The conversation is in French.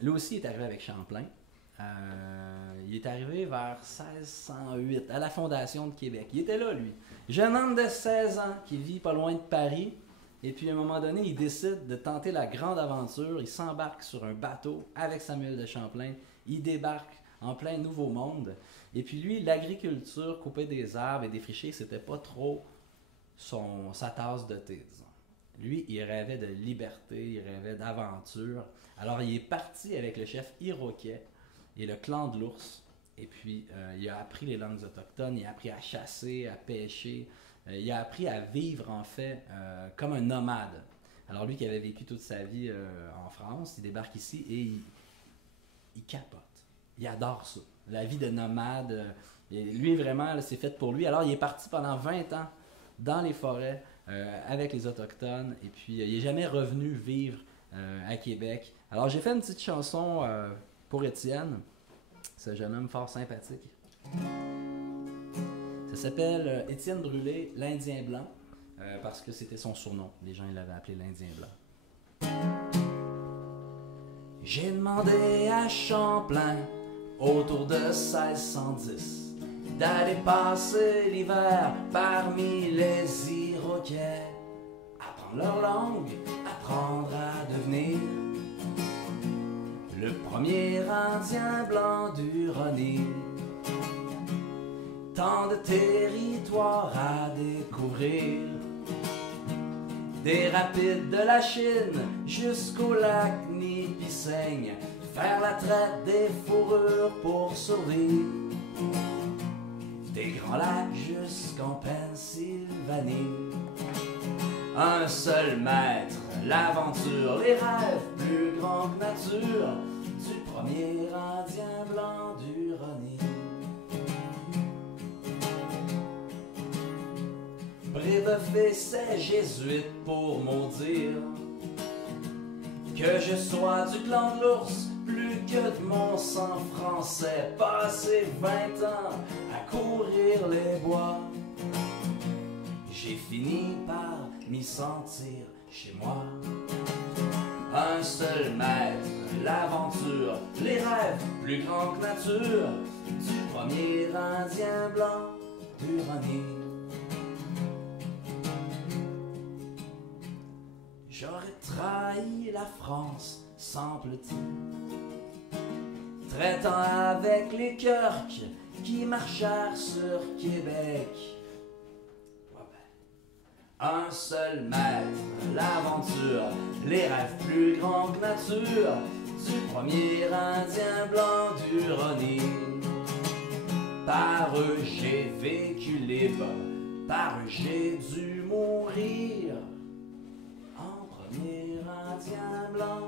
Lui aussi est arrivé avec Champlain. Il est arrivé vers 1608 à la Fondation de Québec. Il était là, lui. Jeune homme de 16 ans qui vit pas loin de Paris. Et puis à un moment donné, il décide de tenter la grande aventure. Il s'embarque sur un bateau avec Samuel de Champlain. Il débarque en plein Nouveau Monde. Et puis lui, l'agriculture, couper des arbres et défricher, c'était pas trop sa tasse de thé, disons. Lui, il rêvait de liberté, il rêvait d'aventure. Alors il est parti avec le chef Iroquois et le clan de l'ours. Et puis il a appris les langues autochtones, il a appris à chasser, à pêcher. Il a appris à vivre en fait comme un nomade. Alors lui qui avait vécu toute sa vie en France, il débarque ici et il capote. Il adore ça. La vie de nomade, lui vraiment, c'est fait pour lui. Alors il est parti pendant 20 ans dans les forêts avec les Autochtones et puis il n'est jamais revenu vivre à Québec. Alors j'ai fait une petite chanson pour Étienne, ce jeune homme fort sympathique. Ça s'appelle Étienne Brûlé, l'Indien blanc, parce que c'était son surnom. Les gens l'avaient appelé l'Indien blanc. J'ai demandé à Champlain, autour de 1610, d'aller passer l'hiver parmi les Iroquois, apprendre leur langue, apprendre à devenir le premier Indien blanc du Rhône. Tant de territoires à découvrir, des rapides de la Chine jusqu'au lac Nipissing, faire la traite des fourrures pour survivre, des grands lacs jusqu'en Pennsylvanie. Un seul maître, l'aventure, les rêves plus grands que nature, du premier Indien blanc du Rhône. Brébeuf et ses jésuites pour maudire que je sois du clan de l'ours, plus que de mon sang français, passé 20 ans à courir les bois. J'ai fini par m'y sentir chez moi. Un seul maître, l'aventure, les rêves plus grands que nature, du premier Indien blanc du Rhône. J'aurais trahi la France, semble-t-il, traitant avec les Kirks qui marchèrent sur Québec. Un seul maître, l'aventure, les rêves plus grands que nature, du premier Indien blanc du Rhône. Par eux j'ai vécu libre, par eux j'ai dû mourir, en premier Indien blanc